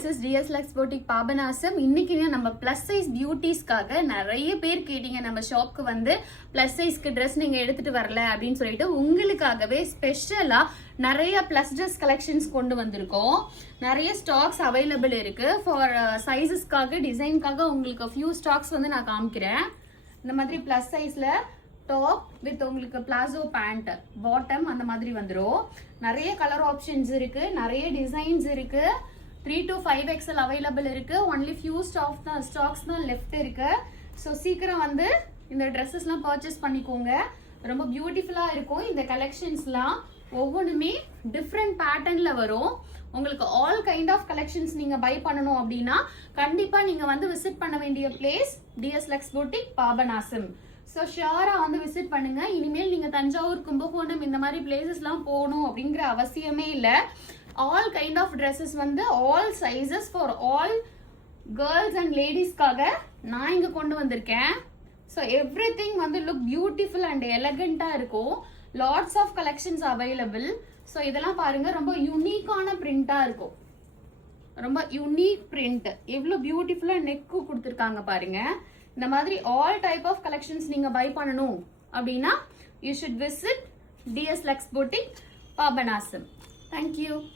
This is DS Lux Boutique Papanasam. இன்னைக்கு நம்ம plus size பியூட்டிஸ்க்காக நிறைய பேர் கேட்டீங்க, நம்ம ஷாப்க்கு வந்து பிளஸ் சைஸ்க்கு ட்ரெஸ் நீங்க எடுத்துட்டு வரல அப்படின்னு சொல்லிட்டு உங்களுக்காகவே ஸ்பெஷலா நிறைய பிளஸ் ட்ரெஸ் கலெக்ஷன்ஸ் கொண்டு வந்திருக்கோம். நிறைய ஸ்டாக்ஸ் அவைலபிள் இருக்கு. ஃபார் சைஸஸ்க்காக டிசைன்காக உங்களுக்கு ஃபியூ ஸ்டாக்ஸ் வந்து நான் காமிக்கிறேன். இந்த மாதிரி பிளஸ் சைஸ்ல டாப் வித் உங்களுக்கு பிளாசோ பேண்ட் பாட்டம் அந்த மாதிரி வந்துடும். நிறைய கலர் ஆப்ஷன்ஸ் இருக்கு, நிறைய டிசைன்ஸ் இருக்கு. 3 to 5XL அவைலபிள் இருக்கு. ஒன்லி ஃபியூ ஸ்டாக்ஸ் தான் லெஃப்ட் இருக்கு. ஸோ சீக்கிரம் வந்து இந்த ட்ரெஸ்ஸஸ்லாம் பர்ச்சேஸ் பண்ணிக்கோங்க. ரொம்ப பியூட்டிஃபுல்லா இருக்கும். இந்த கலெக்ஷன்ஸ்லாம் ஒவ்வொன்றுமே டிஃப்ரெண்ட் பேட்டர்ன்ல வரும். உங்களுக்கு ஆல் கைண்ட் ஆஃப் கலெக்ஷன்ஸ் நீங்க பை பண்ணணும் அப்படின்னா கண்டிப்பா நீங்க வந்து விசிட் பண்ண வேண்டிய place DS Lux Boutique Papanasam. So ஷியரா வந்து விசிட் பண்ணுங்க. இனிமேல் நீங்க தஞ்சாவூர், கும்பகோணம் இந்த மாதிரி பிளேசஸ்லாம் போகணும் அப்படிங்கிற அவசியமே இல்லை. ஆல் கைண்ட் ஆஃப் ட்ரெஸ்ஸஸ் வந்து all sizes for all girls and லேடிஸ்க்காக நான் இங்க கொண்டு வந்திருக்கேன். ஸோ எவ்ரி திங் வந்து லுக் பியூட்டிஃபுல் அண்ட் எலகண்டா இருக்கும். Lots of collections available. So இதெல்லாம் பாருங்க, ரொம்ப யூனிக்கான பிரிண்டா இருக்கும். ரொம்ப யூனிக் பிரிண்ட். எவ்வளோ பியூட்டிஃபுல்லா நெக்கு கொடுத்துருக்காங்க பாருங்க. இந்த மாதிரி ஆல் டைப் ஆஃப் கலெக்ஷன்ஸ் நீங்க பை பண்ணணும் அப்படின்னா you should visit DS Lux Boutique Papanasam. Thank you.